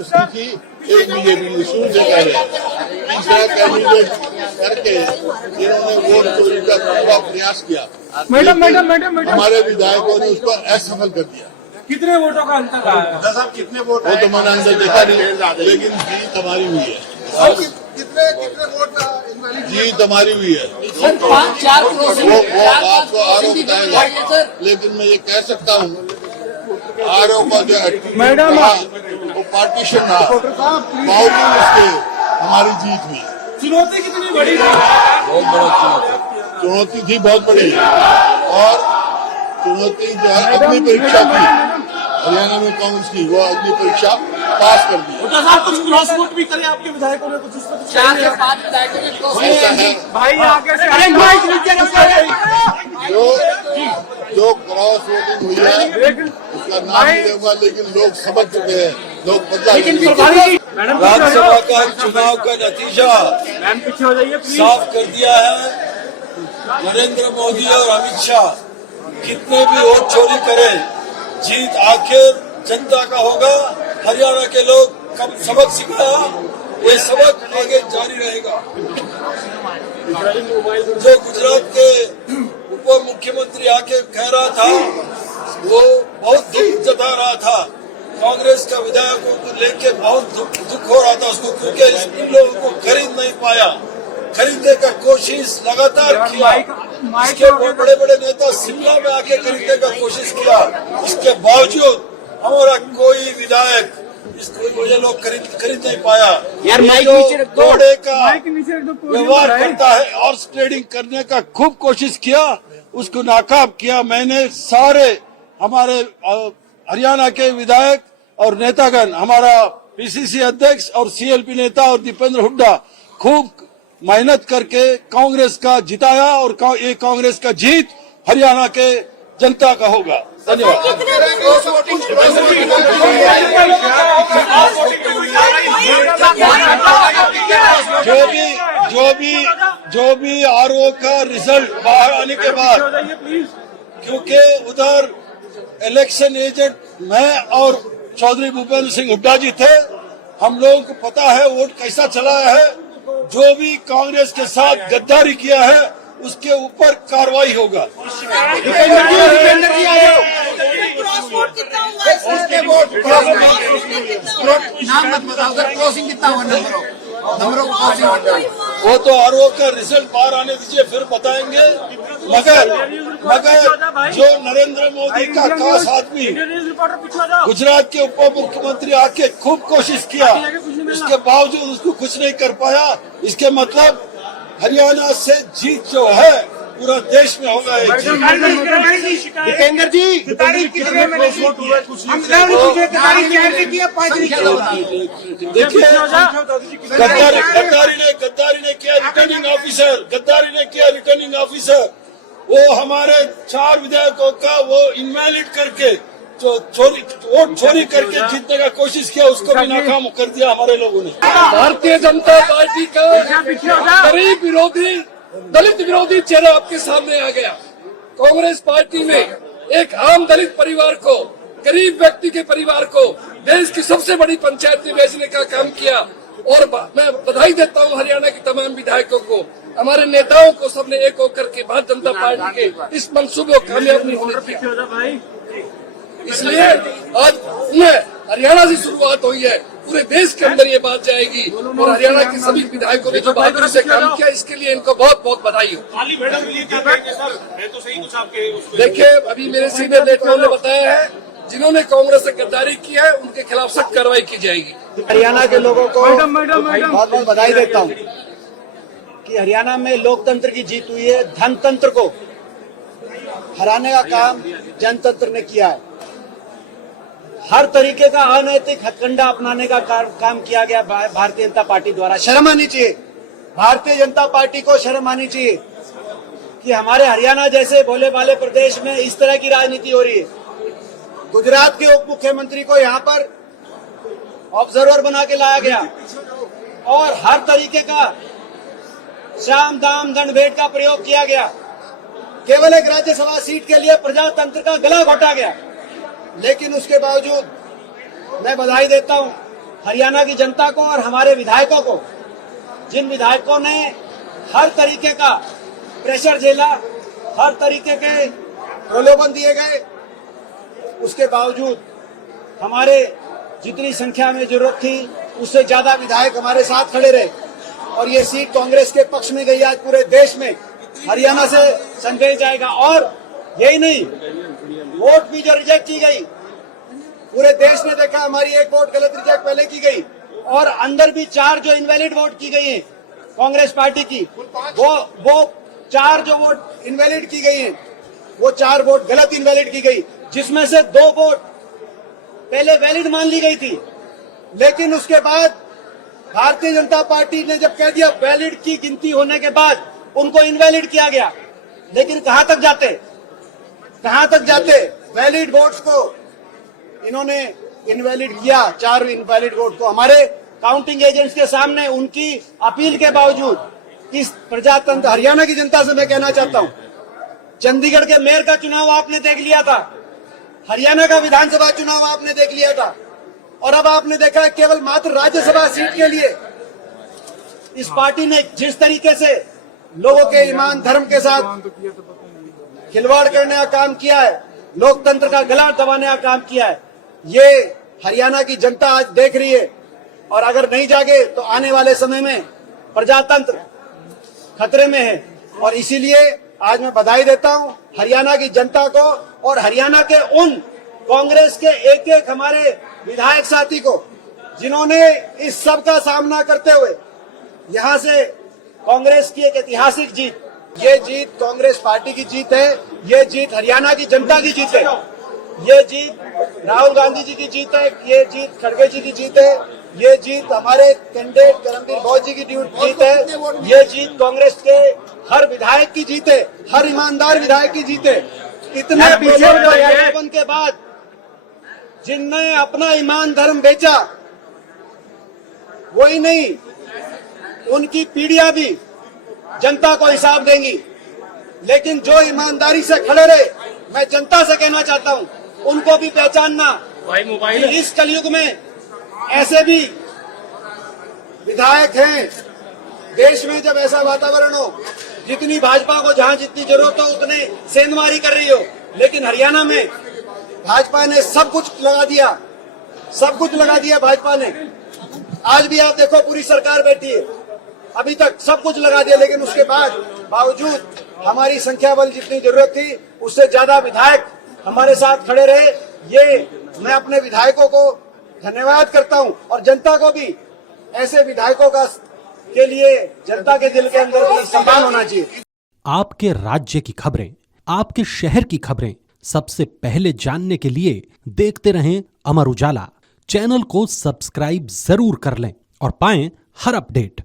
कांग्रेस की थी, एक बीजेपी की शुरू से कह रहे। तीसरा कैंडिडेट करके इन्होंने वोट चोरी का पूरा प्रयास किया। मैडम हमारे विधायकों ने उसको असफल कर दिया। कितने वोटों का अंतर आया? साहब कितने वोट वो तो मैंने अंदर देखा नहीं, लेकिन जीत हमारी हुई है। कितने वोट जीत हमारी हुई है। 5-4 वो आपको आरोप बताएगा, लेकिन मैं ये कह सकता हूँ आरोप का जो मैडम वो पार्टीशन था, बावजूद उसके हमारी जीत हुई। चुनौती कितनी बड़ी थी? बहुत बड़ा चुनौती थी, बहुत बड़ी। और चुनौती जो है अग्नि परीक्षा थी हरियाणा में कांग्रेस की, वो अग्नि परीक्षा पास कर दी। साहब कुछ क्रॉस वोट भी करे आपके विधायकों ने, कुछ 4 या 5 विधायकों ने क्रॉस ऐसा है भाई आगे से जो क्रॉस वोटिंग हुई है उसका नाम नहीं लूंगा, लेकिन लोग समझ चुके हैं, लोग बदला। राज्यसभा का चुनाव का नतीजा पीछे हो जाइए साफ कर दिया है। नरेंद्र मोदी और अमित शाह कितने भी वोट चोरी करें, जीत आखिर जनता का होगा। हरियाणा के लोग कब सबक सीखा, ये सबक आगे जारी रहेगा। जो गुजरात के उप मुख्यमंत्री आके कह रहा था, वो बहुत दुख जता रहा था। कांग्रेस का विधायकों को लेके बहुत दुख हो रहा था उसको, क्योंकि इन लोगों को खरीद नहीं पाया। खरीदने का कोशिश लगातार किया। इसके बड़े बड़े नेता शिमला में आके खरीदने का कोशिश किया, इसके बावजूद हमारा कोई विधायक इसको ये लोग खरीद नहीं पाया। यार तोड़े का व्यवहार करता है और ट्रेडिंग करने का खूब कोशिश किया, उसको नाकाम किया। मैंने सारे हमारे हरियाणा के विधायक और नेतागण, हमारा पीसीसी अध्यक्ष और सीएलपी नेता और दीपेंद्र हुड्डा खूब मेहनत करके कांग्रेस का जिताया, और ये कांग्रेस का जीत हरियाणा के जनता का होगा। धन्यवाद। जो भी आरओ का रिजल्ट बाहर आने के बाद, क्योंकि उधर इलेक्शन एजेंट मैं और चौधरी भूपेंद्र सिंह हुड्डा जी थे, हम लोगों को पता है वोट कैसा चला है। जो भी कांग्रेस के साथ गद्दारी किया है उसके ऊपर कार्रवाई होगा। वो तो आरओ का रिजल्ट बाहर आने दीजिए, फिर बताएंगे। मगर जो नरेंद्र मोदी का खास आदमी गुजरात के उप मुख्यमंत्री आके खूब कोशिश किया, इसके बावजूद उसको कुछ नहीं कर पाया। इसके मतलब हरियाणा से जीत जो है पूरा देश में होगा। दीपेंद्र जी देखिए, गद्दारी ने किया रिटर्निंग ऑफिसर, वो हमारे 4 विधायकों का वो इनवैलिड करके जो वोट चोरी करके जीतने का कोशिश किया, उसको भी नाकाम कर दिया हमारे लोगों ने। भारतीय जनता पार्टी का गरीब विरोधी, दलित विरोधी चेहरा आपके सामने आ गया। कांग्रेस पार्टी में एक आम दलित परिवार को, गरीब व्यक्ति के परिवार को देश की सबसे बड़ी पंचायत में भेजने का काम किया। और मैं बधाई देता हूं हरियाणा के तमाम विधायकों को, हमारे नेताओं को, सबने एक होकर के भारतीय जनता पार्टी के इस मंसूबे को कामयाब नहीं होने दिया। इसलिए आज हरियाणा से शुरुआत हुई है, पूरे देश के अंदर ये बात जाएगी। और हरियाणा के सभी विधायकों ने जो बहादुरी से काम किया, इसके लिए इनको बहुत बहुत बधाई हो। देखिए, अभी मेरे सीनियर नेताओं ने बताया है, जिन्होंने कांग्रेस से गद्दारी की है उनके खिलाफ सख्त कार्रवाई की जाएगी। हरियाणा के लोगों को बहुत बहुत बधाई देता हूँ कि हरियाणा में लोकतंत्र की जीत हुई है। धनतंत्र को हराने का काम जनतंत्र ने किया है। हर तरीके का अनैतिक हथकंडा अपनाने का काम किया गया भारतीय जनता पार्टी द्वारा। शर्म आनी चाहिए, भारतीय जनता पार्टी को शर्म आनी चाहिए कि हमारे हरियाणा जैसे भोले भाले प्रदेश में इस तरह की राजनीति हो रही है। गुजरात के उप मुख्यमंत्री को यहाँ पर ऑब्जर्वर बना के लाया गया और हर तरीके का साम दाम दंड भेंट का प्रयोग किया गया। केवल एक राज्यसभा सीट के लिए प्रजातंत्र का गला घोटा गया। लेकिन उसके बावजूद मैं बधाई देता हूं हरियाणा की जनता को और हमारे विधायकों को, जिन विधायकों ने हर तरीके का प्रेशर झेला, हर तरीके के प्रलोभन दिए गए, उसके बावजूद हमारे जितनी संख्या में जरूरत थी उससे ज्यादा विधायक हमारे साथ खड़े रहे और ये सीट कांग्रेस के पक्ष में गई। आज पूरे देश में हरियाणा से संदेश जाएगा। और यही नहीं, वोट भी जो रिजेक्ट की गई, पूरे देश ने देखा, हमारी एक वोट गलत रिजेक्ट पहले की गई और अंदर भी 4 जो इनवैलिड वोट की गई है कांग्रेस पार्टी की, वो 4 जो वोट इनवैलिड की गई है, वो 4 वोट गलत इनवैलिड की गई, जिसमें से 2 वोट पहले वैलिड मान ली गई थी। लेकिन उसके बाद भारतीय जनता पार्टी ने जब कह दिया वैलिड की गिनती होने के बाद उनको इनवैलिड किया गया। लेकिन कहां तक जाते वैलिड वोट्स को इन्होंने इनवैलिड किया। 4 इनवैलिड वोट को हमारे काउंटिंग एजेंट्स के सामने उनकी अपील के बावजूद इस प्रजातंत्र हरियाणा की जनता से मैं कहना चाहता हूं, चंडीगढ़ के मेयर का चुनाव आपने देख लिया था, हरियाणा का विधानसभा चुनाव आपने देख लिया था और अब आपने देखा है केवल मात्र राज्यसभा सीट के लिए इस पार्टी ने जिस तरीके से लोगों के ईमान धर्म के साथ खिलवाड़ करने का काम किया है, लोकतंत्र का गला दबाने का काम किया है, ये हरियाणा की जनता आज देख रही है। और अगर नहीं जागे तो आने वाले समय में प्रजातंत्र खतरे में है। और इसीलिए आज मैं बधाई देता हूं हरियाणा की जनता को और हरियाणा के उन कांग्रेस के एक हमारे विधायक साथी को जिन्होंने इस सब का सामना करते हुए यहां से कांग्रेस की एक ऐतिहासिक जीत, ये जीत कांग्रेस पार्टी की जीत है, ये जीत हरियाणा की जनता की जीत है, ये जीत राहुल गांधी जी की जीत है, ये जीत खड़गे जी की जीत है, ये जीत हमारे कैंडिडेट करमबीर बौद्ध जी की जीत है, ये जीत कांग्रेस के हर विधायक की जीत है, हर ईमानदार विधायक की जीत है। इतने प्रलोभन के बाद जिनने अपना ईमान धर्म बेचा, वही नहीं, उनकी पीढ़ियां भी जनता को हिसाब देंगी। लेकिन जो ईमानदारी से खड़े रहे, मैं जनता से कहना चाहता हूं, उनको भी पहचानना कि इस कलयुग में ऐसे भी विधायक हैं देश में। जब ऐसा वातावरण हो, जितनी भाजपा को जहां जितनी जरूरत हो उतने सेंधमारी कर रही हो, लेकिन हरियाणा में भाजपा ने सब कुछ लगा दिया भाजपा ने। आज भी आप देखो पूरी सरकार बैठी है, अभी तक सब कुछ लगा दिया, लेकिन उसके बावजूद हमारी संख्या बल जितनी जरूरत थी उससे ज्यादा विधायक हमारे साथ खड़े रहे। ये मैं अपने विधायकों को धन्यवाद करता हूं और जनता को भी ऐसे विधायकों का के लिए जनता के दिल के अंदर भी सम्मान होना चाहिए। आपके राज्य की खबरें, आपके शहर की खबरें सबसे पहले जानने के लिए देखते रहें अमर उजाला। चैनल को सब्सक्राइब जरूर कर लें और पाएं हर अपडेट।